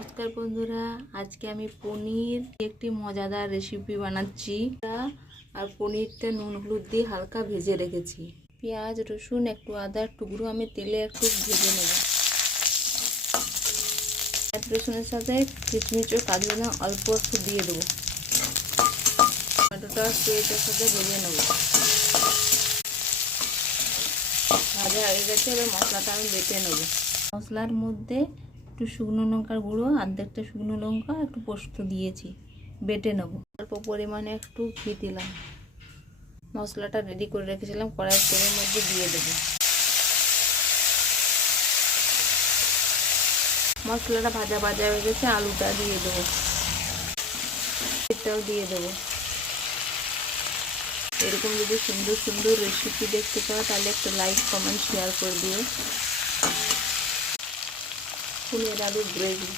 নমস্কার বন্ধুরা, আজকে আমি পনির একটি মজাদার রেসিপি বানাচ্ছি। আর পনিরটা নুন হলুদ দিয়ে হালকা ভেজে রেখেছি। পেঁয়াজ রসুন একটু আদার টুকরো আমি তেলে একটু ভেজে নেব। পেঁয়াজ রসুনের সাথে কিশমিশ ও কাজু বাদাম অল্প একটু দিয়ে দেবো। টমেটোটা পেঁয়াজের সাথে ভেজে নেব। ভাজা হয়ে গেছে, এবার মশলাটা আমি বেটে নেব। মশলার মধ্যে একটু শুকনো লঙ্কার গুঁড়ো, অর্ধেকটা শুকনো লঙ্কা, একটু পোস্ত দিয়েছি, বেটে নেব। অল্প পরিমাণে একটু ঘি দিলাম। মশলাটা রেডি করে রেখেছিলাম কড়াইয়ের তেলের মধ্যে দিয়ে দেবো। মশলাটা ভাজা ভাজা হয়ে গেছে, আলুটা দিয়ে দেবো, এটাও দিয়ে দেবো। এরকম যদি সুন্দর সুন্দর রেসিপি দেখতে চাও তাহলে একটু লাইক কমেন্ট শেয়ার করে দিও। পনির আলুর গ্রেভি।